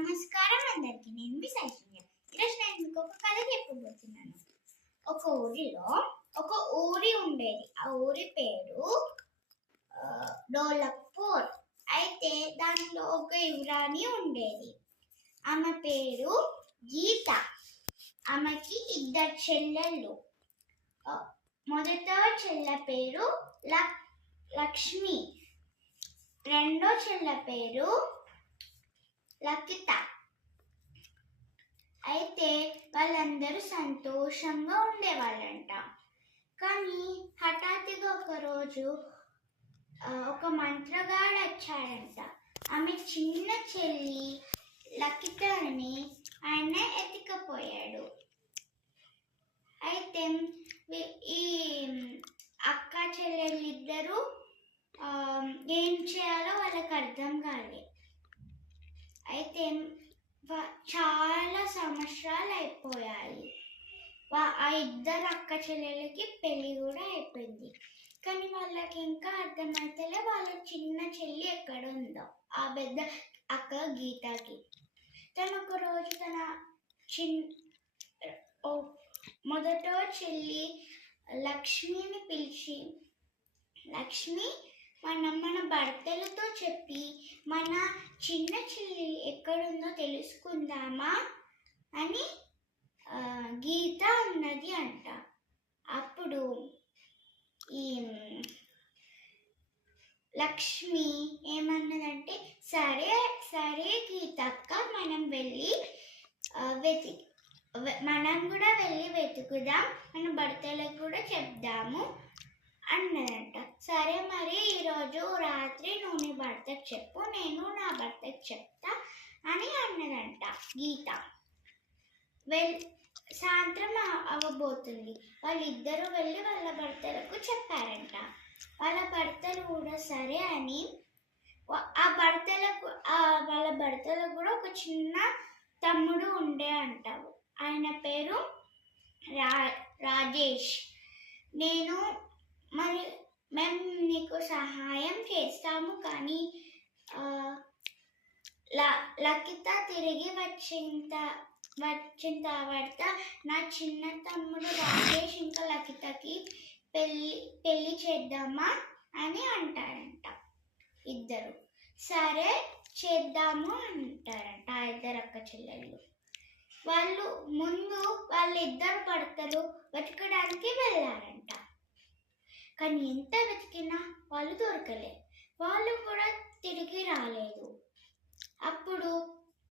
నమస్కారం అందరికి. నేను మీ సైశ్వర్య. ఈరోజు నేను మీకు ఒక కథ చెప్పబోతున్నాను. ఒక ఊరిలో ఒక ఊరి ఉండేది. ఆ ఊరి పేరు డోలక్పూర్. అయితే దాంట్లో ఒక యువరాణి ఉండేది. ఆమె పేరు గీత. ఆమెకి ఇద్దరు చెల్లెళ్ళు. మొదట చెల్లె పేరు లక్ష్మి, రెండో చెల్లె పేరు లకిత. అయితే వాళ్ళందరూ సంతోషంగా ఉండేవాళ్ళంట. కానీ హఠాత్తుగా ఒకరోజు ఒక మంత్రగాడు వచ్చాడంట. ఆమె చిన్న చెల్లి లకితని ఆయన ఎత్తుకుపోయాడు. అయితే ఈ అక్క చెల్లెళ్ళిద్దరూ ఏం చేయాలో వాళ్ళకి అర్థం కాలేదు. అయితే చాలా సంవత్సరాలు అయిపోయాయి. ఆ ఇద్దరు అక్క చెల్లెలకి పెళ్ళి కూడా అయిపోయింది. కానీ వాళ్ళకి ఇంకా అర్థమైతలే వాళ్ళ చిన్న చెల్లి ఎక్కడ ఉందో. ఆ పెద్ద అక్క గీతకి తను ఒక రోజు తన మొదట చెల్లి లక్ష్మిని పిలిచి, లక్ష్మి, మన భర్తలతో చెప్పి మన చిన్న చెల్లి ఎక్కడుందో తెలుసుకుందామా అని గీత అన్నది అంట. అప్పుడు ఈ లక్ష్మి ఏమన్నదంటే, సరే సరే గీతక్క, మనం కూడా వెళ్ళి వెతుకుదాం, మన భర్తలకు కూడా చెప్దాము అన్నదంట. సరే మరి ఈరోజు రాత్రి నువ్వు నీ భర్తకు చెప్పు, నేను నా భర్తకు చెప్తా అని అన్నదంట గీత. సాయంత్రం అవ్వబోతుంది. వాళ్ళిద్దరూ వెళ్ళి వాళ్ళ భర్తలకు చెప్పారంట. వాళ్ళ భర్తలు కూడా సరే అని వాళ్ళ భర్తలకు కూడా ఒక చిన్న తమ్ముడు ఉండే అంటారు. ఆయన పేరు రాజేష్. మేము నీకు సహాయం చేస్తాము, కానీ లకిత తిరిగి వచ్చిన తర్వాత నా చిన్న తమ్ముడు రాజేష్ ఇంకా లకితకి పెళ్ళి చేద్దామా అని అంటారంట ఇద్దరు. సరే చేద్దాము అంటారంట ఆ ఇద్దరు అక్క చెల్లెళ్ళు. వాళ్ళిద్దరు భర్తలు వెతకడానికి వెళ్ళారంట. కానీ ఎంత వెతికినా వాళ్ళు దొరకలేదు. వాళ్ళు కూడా తిరిగి రాలేదు. అప్పుడు